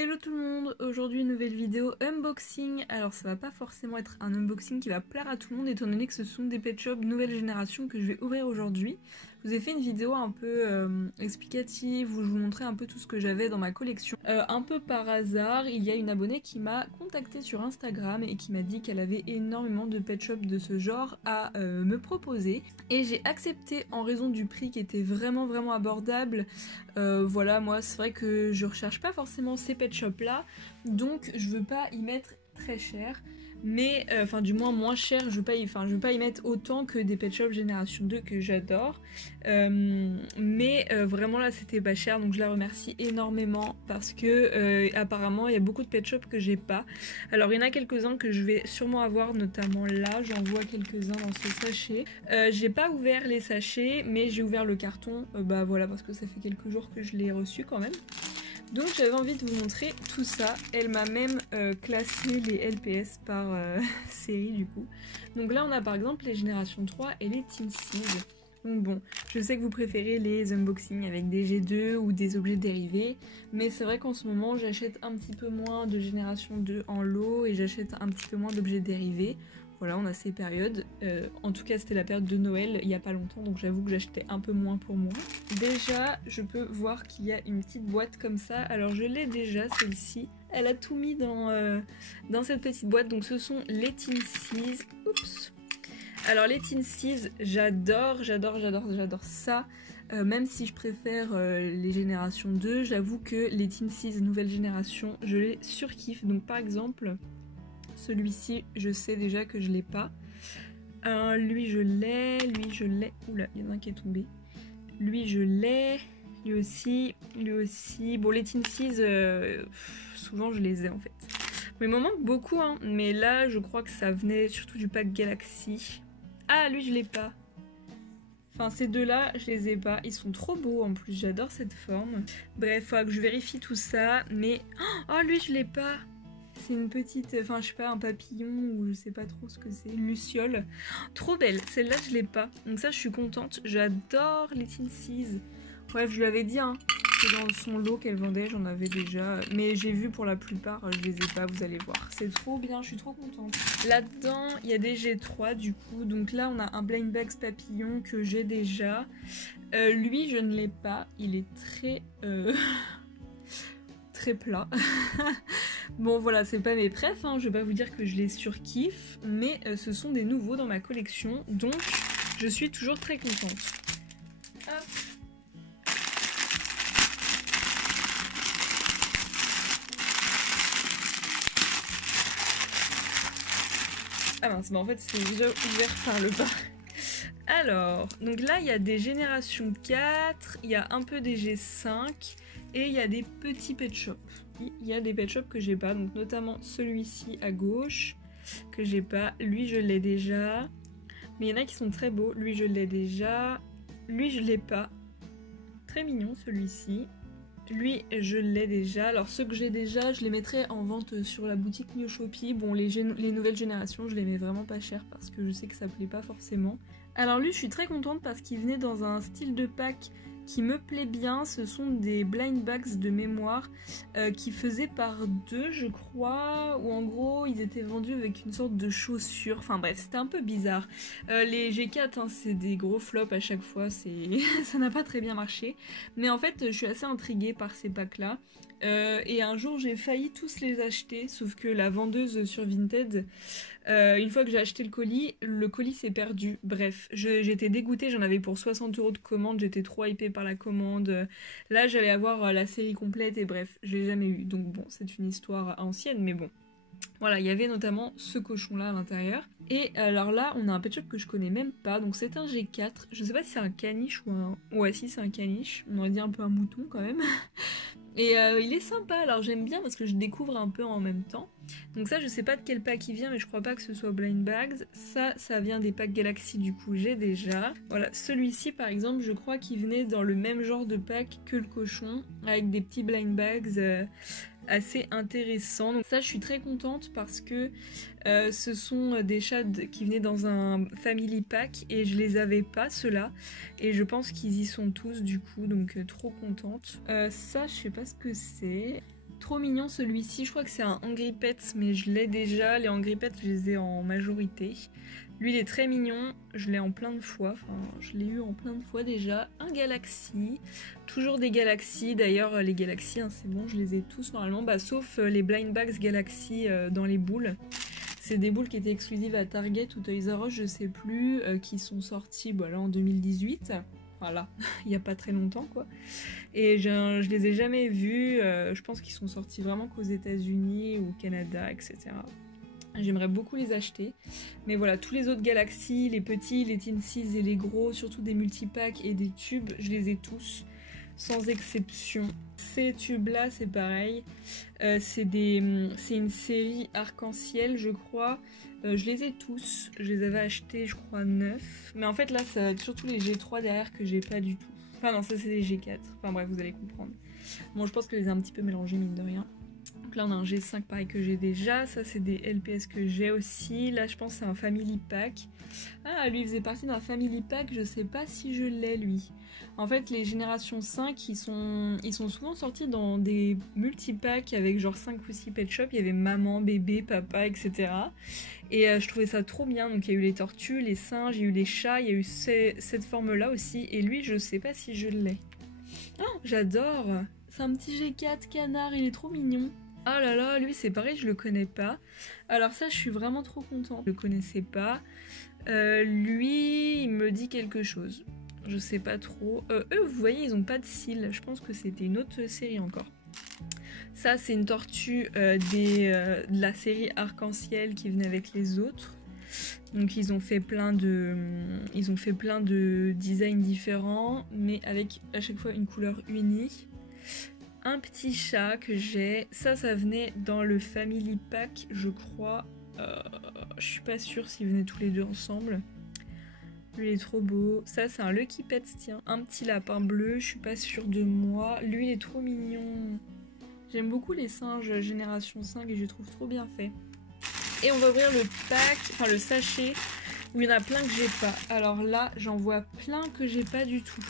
Hello tout le monde, aujourd'hui une nouvelle vidéo unboxing. Alors ça va pas forcément être un unboxing qui va plaire à tout le monde étant donné que ce sont des pet shops nouvelle génération que je vais ouvrir aujourd'hui. Je vous ai fait une vidéo un peu explicative où je vous montrais un peu tout ce que j'avais dans ma collection. Un peu par hasard, il y a une abonnée qui m'a contactée sur Instagram et qui m'a dit qu'elle avait énormément de pet shops de ce genre à me proposer. Et j'ai accepté en raison du prix qui était vraiment abordable. Voilà, moi c'est vrai que je recherche pas forcément ces pet shops là, donc je veux pas y mettre très cher, mais enfin du moins moins cher, je veux pas y mettre autant que des pet shops génération 2 que j'adore, mais vraiment là c'était pas cher, donc je la remercie énormément parce que apparemment il y a beaucoup de pet shops que j'ai pas. Alors il y en a quelques-uns que je vais sûrement avoir, notamment là j'en vois quelques-uns dans ce sachet. J'ai pas ouvert les sachets mais j'ai ouvert le carton, bah voilà, parce que ça fait quelques jours que je l'ai reçu quand même. Donc j'avais envie de vous montrer tout ça. Elle m'a même classé les LPS par série du coup. Donc là on a par exemple les générations 3 et les Teensies. Donc bon, je sais que vous préférez les unboxings avec des G2 ou des objets dérivés, mais c'est vrai qu'en ce moment j'achète un petit peu moins de génération 2 en lot et j'achète un petit peu moins d'objets dérivés. Voilà, on a ces périodes. En tout cas, c'était la période de Noël il n'y a pas longtemps, donc j'avoue que j'achetais un peu moins pour moi. Déjà, je peux voir qu'il y a une petite boîte comme ça. Alors, je l'ai déjà, celle-ci. Elle a tout mis dans cette petite boîte. Donc, ce sont les Teensies. Oups. Alors, les Teensies, j'adore ça. Même si je préfère les générations 2, j'avoue que les Teensies nouvelle génération, je les surkiffe. Donc, par exemple... celui-ci, je sais déjà que je l'ai pas. Lui, je l'ai. Oula, il y en a un qui est tombé. Lui, je l'ai. Lui aussi. Bon, les Teensies, souvent, je les ai, en fait. Mais il m'en manque beaucoup, hein. Mais là, je crois que ça venait surtout du pack Galaxy. Ah, lui, je l'ai pas. Enfin, ces deux-là, je les ai pas. Ils sont trop beaux, en plus. J'adore cette forme. Bref, faut que je vérifie tout ça. Mais... oh, lui, je l'ai pas. C'est une petite, enfin je sais pas, un papillon ou je sais pas trop ce que c'est, une luciole. Trop belle, celle-là je l'ai pas. Donc ça je suis contente, j'adore les Teensies. Bref, je lui avais dit hein, que dans son lot qu'elle vendait, j'en avais déjà. Mais j'ai vu pour la plupart, je les ai pas, vous allez voir. C'est trop bien, je suis trop contente. Là-dedans, il y a des G3 du coup. Donc là on a un Blind Bags papillon que j'ai déjà. Lui je ne l'ai pas, il est très... très plat. Bon voilà, c'est pas mes préfs, hein, je vais pas vous dire que je les surkiffe, mais ce sont des nouveaux dans ma collection, donc je suis toujours très contente. Hop. Ah mince, mais en fait c'est déjà ouvert par le bas. Alors, donc là il y a des générations 4, il y a un peu des G5 et il y a des petits pet shops. Il y a des pet shops que j'ai pas, donc notamment celui-ci à gauche que j'ai pas. Lui je l'ai déjà, mais il y en a qui sont très beaux. Lui je l'ai déjà, lui je l'ai pas. Très mignon celui-ci. Lui je l'ai déjà. Alors ceux que j'ai déjà, je les mettrai en vente sur la boutique Mio Shopee. Bon, les nouvelles générations, je les mets vraiment pas cher parce que je sais que ça plaît pas forcément. Alors lui je suis très contente parce qu'il venait dans un style de pack qui me plaît bien. Ce sont des blind bags de mémoire qui faisaient par deux je crois, où en gros ils étaient vendus avec une sorte de chaussure, enfin bref c'était un peu bizarre. Les G4 hein, c'est des gros flops à chaque fois, ça n'a pas très bien marché, mais en fait je suis assez intriguée par ces packs là. Et un jour j'ai failli tous les acheter, sauf que la vendeuse sur Vinted, une fois que j'ai acheté le colis s'est perdu. Bref, j'étais dégoûtée, j'en avais pour 60 € de commande, j'étais trop hypée par la commande. Là j'allais avoir la série complète et bref, je l'ai jamais eu. Donc bon, c'est une histoire ancienne, mais bon. Voilà, il y avait notamment ce cochon là à l'intérieur. Et alors là, on a un pet shop que je connais même pas, donc c'est un G4. Je sais pas si c'est un caniche ou un... ouais, si c'est un caniche, on aurait dit un peu un mouton quand même. Et il est sympa, alors j'aime bien parce que je découvre un peu en même temps. Donc ça, je sais pas de quel pack il vient, mais je crois pas que ce soit Blind Bags. Ça vient des packs Galaxy, du coup j'ai déjà. Voilà, celui-ci par exemple, je crois qu'il venait dans le même genre de pack que le cochon, avec des petits Blind Bags assez intéressants. Donc ça, je suis très contente parce que ce sont des chats qui venaient dans un family pack et je les avais pas ceux-là. Et je pense qu'ils y sont tous du coup, donc trop contente. Ça, je sais pas ce que c'est. Trop mignon celui-ci, je crois que c'est un Angry Pets, mais je l'ai déjà. Les Angry Pets, je les ai en majorité. Lui, il est très mignon, je l'ai en plein de fois, enfin, je l'ai eu en plein de fois déjà. Un Galaxy, toujours des Galaxy, d'ailleurs, les Galaxy, hein, c'est bon, je les ai tous normalement, bah, sauf les Blind Bags Galaxy dans les boules. C'est des boules qui étaient exclusives à Target ou Toys R Us, je sais plus, qui sont sorties voilà, en 2018. Voilà, il n'y a pas très longtemps quoi. Et je les ai jamais vus, je pense qu'ils sont sortis vraiment qu'aux États-Unis ou au Canada, etc. J'aimerais beaucoup les acheter. Mais voilà, tous les autres Galaxy, les petits, les Teensies et les gros, surtout des multipacks et des tubes, je les ai tous, sans exception. Ces tubes-là, c'est pareil. C'est une série arc-en-ciel, je crois. Je les ai tous. Je les avais achetés, je crois, 9. Mais en fait, là, ça va être surtout les G3 derrière que j'ai pas du tout. Enfin, non, ça, c'est les G4. Enfin, bref, vous allez comprendre. Bon, je pense que je les ai un petit peu mélangés, mine de rien. Donc là, on a un G5 pareil que j'ai déjà. Ça, c'est des LPS que j'ai aussi. Là, je pense que c'est un Family Pack. Ah, lui, il faisait partie d'un Family Pack. Je sais pas si je l'ai, lui. En fait, les générations 5, ils sont souvent sortis dans des multipacks avec genre 5 ou 6 pet shops. Il y avait maman, bébé, papa, etc. Et je trouvais ça trop bien. Donc il y a eu les tortues, les singes, il y a eu les chats, il y a eu cette forme-là aussi. Et lui, je sais pas si je l'ai. Oh, j'adore! C'est un petit G4 canard, il est trop mignon. Ah là là, lui c'est pareil, je le connais pas. Alors ça, je suis vraiment trop contente. Je le connaissais pas. Lui, il me dit quelque chose. Je sais pas trop. Eux, vous voyez, ils ont pas de cils. Je pense que c'était une autre série encore. Ça, c'est une tortue de la série Arc-en-Ciel qui venait avec les autres. Donc ils ont fait plein de designs différents, mais avec à chaque fois une couleur unie. Un petit chat que j'ai. Ça venait dans le Family Pack, je crois. Je suis pas sûre s'ils venaient tous les deux ensemble. Lui il est trop beau. Ça c'est un Lucky Pets, tiens. Un petit lapin bleu, je suis pas sûre de moi. Lui il est trop mignon. J'aime beaucoup les singes génération 5 et je les trouve trop bien faits. Et on va ouvrir le pack, enfin le sachet, où il y en a plein que j'ai pas. Alors là, j'en vois plein que j'ai pas du tout.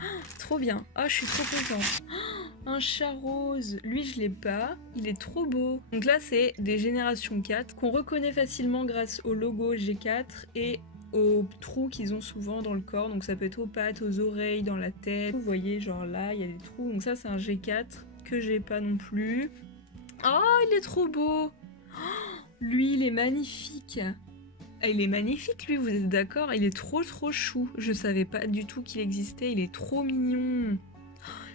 Oh, trop bien. Oh, je suis trop contente. Oh, un chat rose. Lui, je l'ai pas. Il est trop beau. Donc là, c'est des générations 4 qu'on reconnaît facilement grâce au logo G4 et aux trous qu'ils ont souvent dans le corps. Donc ça peut être aux pattes, aux oreilles, dans la tête. Vous voyez, genre là, il y a des trous. Donc ça, c'est un G4 que j'ai pas non plus. Oh, il est trop beau. Lui, il est magnifique. Ah, il est magnifique, lui, vous êtes d'accord? Il est trop chou. Je savais pas du tout qu'il existait. Il est trop mignon.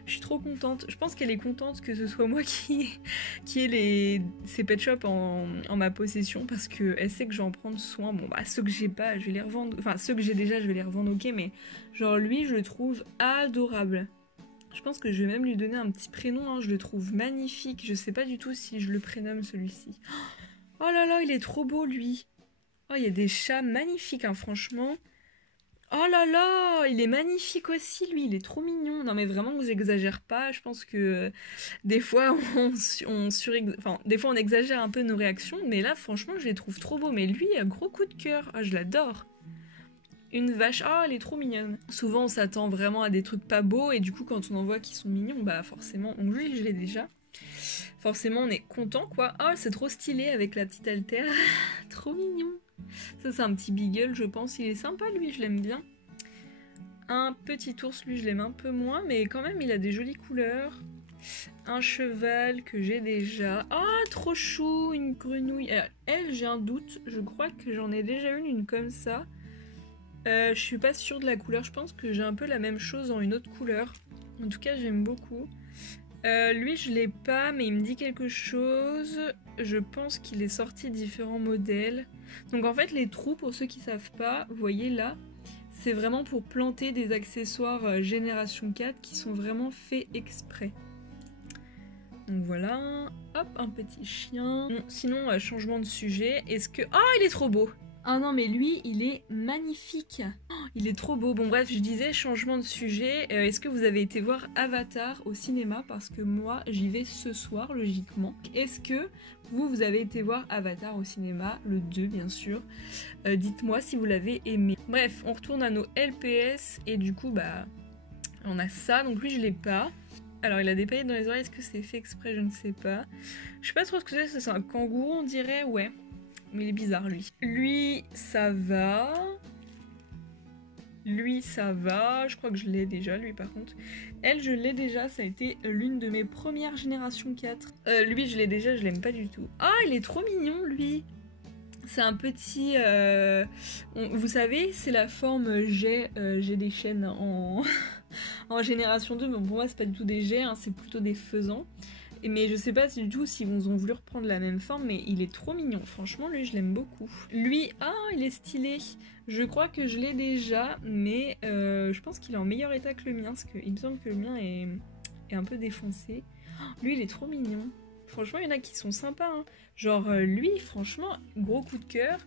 Je suis trop contente. Je pense qu'elle est contente que ce soit moi qui ai ces pet shops en ma possession parce qu'elle sait que je vais en prendre soin. Bon, bah, ceux que j'ai pas, je vais les revendre. Enfin, ceux que j'ai déjà, je vais les revendre, ok, mais genre, lui, je le trouve adorable. Je pense que je vais même lui donner un petit prénom, hein. Je le trouve magnifique. Je sais pas du tout si je le prénomme celui-ci. Oh là là, il est trop beau lui. Oh, il y a des chats magnifiques, hein, franchement. Oh là là, il est magnifique aussi lui, il est trop mignon. Non mais vraiment, vous exagérez pas. Je pense que des fois des fois on exagère un peu nos réactions, mais là franchement, je les trouve trop beaux. Mais lui, un gros coup de cœur. Ah, je l'adore. Une vache, oh elle est trop mignonne. Souvent on s'attend vraiment à des trucs pas beaux et du coup quand on en voit qui sont mignons, bah forcément, donc lui je l'ai déjà. Forcément on est content quoi. Oh c'est trop stylé avec la petite altère, trop mignon. Ça c'est un petit beagle je pense, il est sympa lui, je l'aime bien. Un petit ours lui je l'aime un peu moins mais quand même il a des jolies couleurs. Un cheval que j'ai déjà. Oh trop chou, une grenouille. Alors, elle j'ai un doute, je crois que j'en ai déjà une comme ça. Je suis pas sûre de la couleur, je pense que j'ai un peu la même chose en une autre couleur. En tout cas, j'aime beaucoup. Lui, je l'ai pas, mais il me dit quelque chose. Je pense qu'il est sorti différents modèles. Donc en fait, les trous, pour ceux qui savent pas, vous voyez là, c'est vraiment pour planter des accessoires génération 4 qui sont vraiment faits exprès. Donc voilà, hop, un petit chien. Bon, sinon, changement de sujet, est-ce que... Oh, il est trop beau! Ah non mais lui il est magnifique, oh, il est trop beau. Bon bref, je disais changement de sujet, est-ce que vous avez été voir Avatar au cinéma? Parce que moi j'y vais ce soir logiquement. Est-ce que vous avez été voir Avatar au cinéma, le 2 bien sûr, dites-moi si vous l'avez aimé. Bref, on retourne à nos LPS et du coup bah on a ça, donc lui je l'ai pas. Alors il a des paillettes dans les oreilles, est-ce que c'est fait exprès? Je ne sais pas. Je sais pas trop ce que c'est un kangourou on dirait, ouais. Mais il est bizarre lui. Lui ça va. Lui ça va, je crois que je l'ai déjà lui par contre. Elle je l'ai déjà, ça a été l'une de mes premières générations 4. Lui je l'ai déjà, je l'aime pas du tout. Ah il est trop mignon lui. C'est un petit... vous savez, c'est la forme G, j'ai des chaînes en... en génération 2, mais pour moi c'est pas du tout des G, hein, c'est plutôt des faisans. Mais je sais pas du tout s'ils ont voulu reprendre la même forme, mais il est trop mignon. Franchement, lui, je l'aime beaucoup. Lui, ah, il est stylé. Je crois que je l'ai déjà, mais je pense qu'il est en meilleur état que le mien, parce qu'il me semble que le mien est un peu défoncé. Lui, il est trop mignon. Franchement, il y en a qui sont sympas. Hein. Genre, lui, franchement, gros coup de cœur.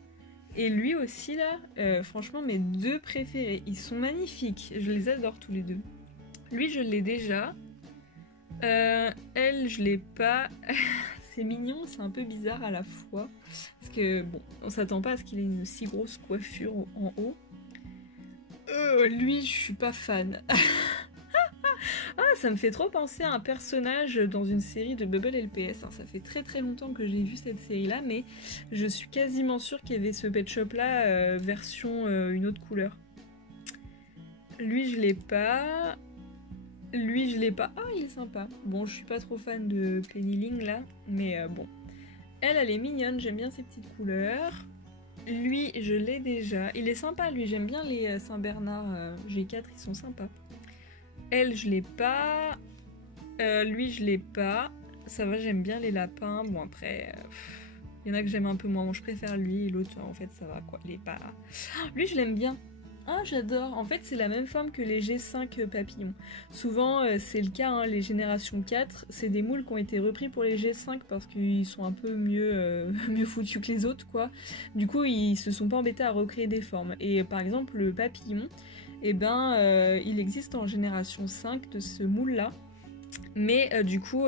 Et lui aussi, là, franchement, mes deux préférés. Ils sont magnifiques. Je les adore tous les deux. Lui, je l'ai déjà. Elle, je l'ai pas. C'est mignon, c'est un peu bizarre à la fois. Parce que, bon, on s'attend pas à ce qu'il ait une si grosse coiffure en haut. Lui, je suis pas fan. Ah, ça me fait trop penser à un personnage dans une série de Bubble LPS. Hein. Ça fait très très longtemps que j'ai vu cette série-là, mais je suis quasiment sûre qu'il y avait ce Pet Shop-là, version une autre couleur. Lui, je l'ai pas. Lui, je l'ai pas. Ah, il est sympa. Bon, je suis pas trop fan de Plenilink là, mais bon. Elle est mignonne, j'aime bien ses petites couleurs. Lui, je l'ai déjà. Il est sympa, lui, j'aime bien les Saint-Bernard G4, ils sont sympas. Elle, je l'ai pas. Lui, je l'ai pas. Ça va, j'aime bien les lapins. Bon, après, il y en a que j'aime un peu moins. Bon, je préfère lui et l'autre, en fait, ça va quoi. Il est pas. Lui, je l'aime bien. Ah, j'adore. En fait, c'est la même forme que les G5 papillons. Souvent, c'est le cas, hein, les générations 4, c'est des moules qui ont été repris pour les G5 parce qu'ils sont un peu mieux, mieux foutus que les autres, quoi. Du coup, ils se sont pas embêtés à recréer des formes. Et par exemple, le papillon, eh ben, il existe en génération 5 de ce moule-là. Mais du coup,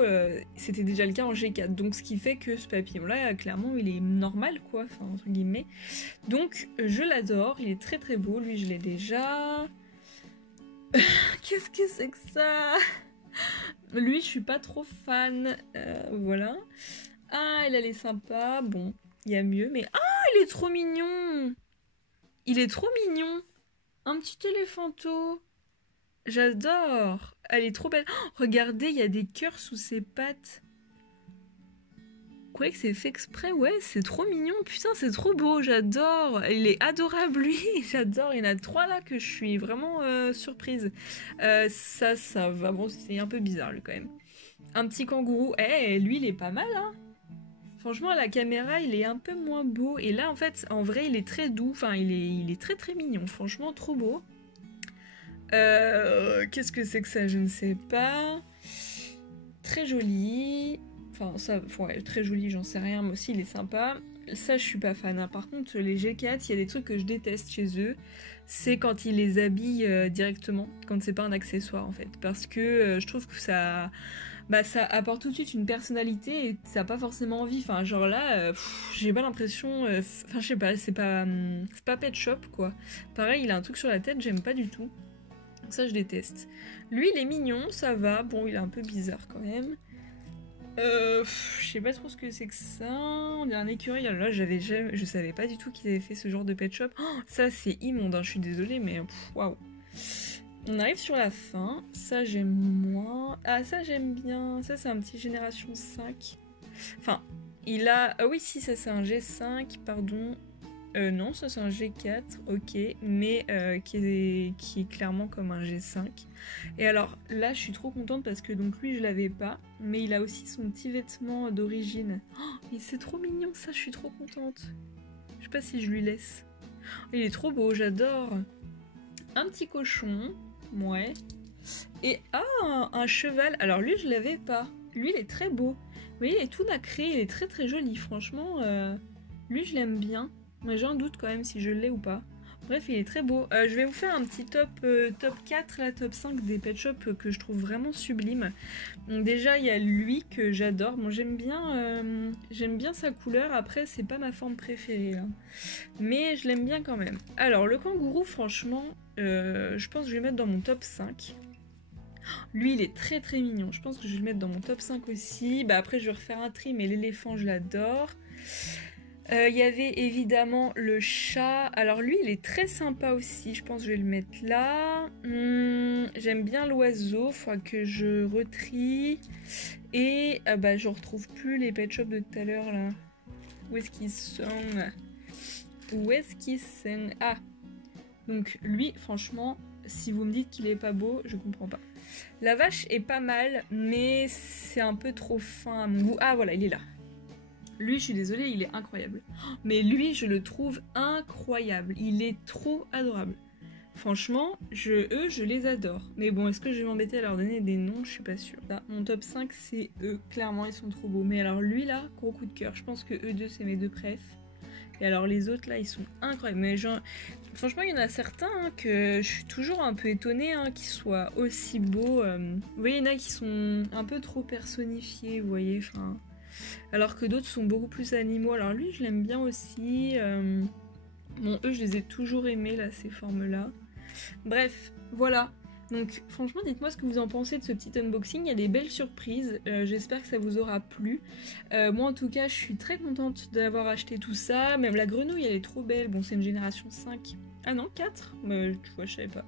c'était déjà le cas en G4. Donc, ce qui fait que ce papillon-là, clairement, il est normal, quoi, enfin, entre guillemets. Donc, je l'adore. Il est très très beau. Lui, je l'ai déjà. Qu'est-ce que c'est que ça? Lui, je suis pas trop fan. Voilà. Ah, elle est sympa. Bon, il y a mieux, mais... Ah, il est trop mignon! Il est trop mignon! Un petit éléphanto. J'adore. Elle est trop belle. Oh, regardez, il y a des cœurs sous ses pattes. Vous croyez que c'est fait exprès? Ouais, c'est trop mignon. Putain, c'est trop beau. J'adore. Il est adorable, lui. J'adore. Il y en a 3 là que je suis vraiment surprise. Ça va. Bon, c'est un peu bizarre, lui, quand même. Un petit kangourou. Eh, lui, il est pas mal, hein. Franchement, à la caméra, il est un peu moins beau. Et là, en fait, en vrai, il est très doux. Enfin, il est très très mignon. Franchement, trop beau. Qu'est-ce que c'est que ça? Je ne sais pas. Très joli. Enfin, ça, ouais, très joli, j'en sais rien. Moi aussi, il est sympa. Ça, je suis pas fan. Hein. Par contre, les G4, il y a des trucs que je déteste chez eux. C'est quand ils les habillent directement. Quand c'est pas un accessoire, en fait. Parce que je trouve que ça... Bah, ça apporte tout de suite une personnalité et ça n'a pas forcément envie. Enfin, genre là, j'ai pas l'impression... Enfin, je sais pas, c'est pas Pet Shop, quoi. Pareil, il a un truc sur la tête, j'aime pas du tout. Ça, je déteste. Lui, il est mignon, ça va. Bon, il est un peu bizarre quand même. Je sais pas trop ce que c'est que ça. On dirait un écureuil. Alors là, je savais pas du tout qu'ils avaient fait ce genre de pet shop. Oh, ça, c'est immonde. Hein. Je suis désolée, mais waouh. On arrive sur la fin. Ça, j'aime moins. Ah, ça, j'aime bien. Ça, c'est un petit génération 5. Enfin, il a... Ah oui, si, ça, c'est un G5, pardon. Non, ça c'est un G4, ok, mais qui est clairement comme un G5. Et alors là, je suis trop contente parce que donc lui, je l'avais pas, mais il a aussi son petit vêtement d'origine. Oh, et c'est trop mignon, ça, je suis trop contente. Je sais pas si je lui laisse. Oh, il est trop beau, j'adore. Un petit cochon, ouais. Et ah, un cheval. Alors lui, je l'avais pas. Lui, il est très beau. Vous voyez, il est tout nacré, il est très très joli. Franchement, lui, je l'aime bien. Mais j'ai un doute quand même si je l'ai ou pas. Bref, il est très beau. Je vais vous faire un petit top 4, là, top 5 des pet shops que je trouve vraiment sublimes. Donc déjà, il y a lui que j'adore. Bon, j'aime bien sa couleur. Après, c'est pas ma forme préférée, là. Mais je l'aime bien quand même. Alors, le kangourou, franchement, je pense que je vais mettre dans mon top 5. Lui, il est très très mignon. Je pense que je vais le mettre dans mon top 5 aussi. Bah après, je vais refaire un tri, mais l'éléphant, je l'adore. Il y avait évidemment le chat. Alors lui, il est très sympa aussi. Je pense que je vais le mettre là. J'aime bien l'oiseau. Faut que je retrie. Et bah je retrouve plus les pet shops de tout à l'heure là. Où est-ce qu'ils sont? Où est-ce qu'ils sont? Ah. Donc lui, franchement, si vous me dites qu'il est pas beau, je comprends pas. La vache est pas mal, mais c'est un peu trop fin à mon goût. Ah voilà, il est là. Lui, je suis désolée, il est incroyable. Mais lui, je le trouve incroyable. Il est trop adorable. Franchement, eux, je les adore. Mais bon, est-ce que je vais m'embêter à leur donner des noms? Je suis pas sûre. Là, mon top 5, c'est eux. Clairement, ils sont trop beaux. Mais alors lui, là, gros coup de cœur. Je pense que eux deux, c'est mes deux préfs. Et alors les autres, là, ils sont incroyables. Mais genre, franchement, il y en a certains que je suis toujours un peu étonnée qu'ils soient aussi beaux. Vous voyez, il y en a qui sont un peu trop personnifiés, vous voyez. Enfin... Alors que d'autres sont beaucoup plus animaux. Alors lui, je l'aime bien aussi. Bon, eux, je les ai toujours aimés, là, ces formes-là. Bref, voilà. Donc, franchement, dites-moi ce que vous en pensez de ce petit unboxing. Il y a des belles surprises. J'espère que ça vous aura plu. Moi, en tout cas, je suis très contente d'avoir acheté tout ça. Même la grenouille, elle est trop belle. Bon, c'est une génération 5. Ah non, 4 mais, tu vois, je savais pas.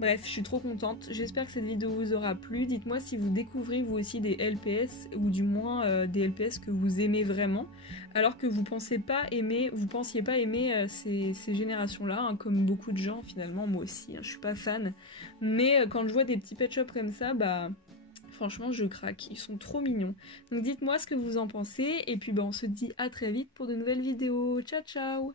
Bref, je suis trop contente. J'espère que cette vidéo vous aura plu. Dites-moi si vous découvrez vous aussi des LPS, ou du moins des LPS que vous aimez vraiment, alors que vous pensiez pas aimer ces générations-là, comme beaucoup de gens finalement, moi aussi, je suis pas fan. Mais quand je vois des petits pet shops comme ça, bah... franchement, je craque. Ils sont trop mignons. Donc dites-moi ce que vous en pensez. Et puis bah, on se dit à très vite pour de nouvelles vidéos. Ciao, ciao!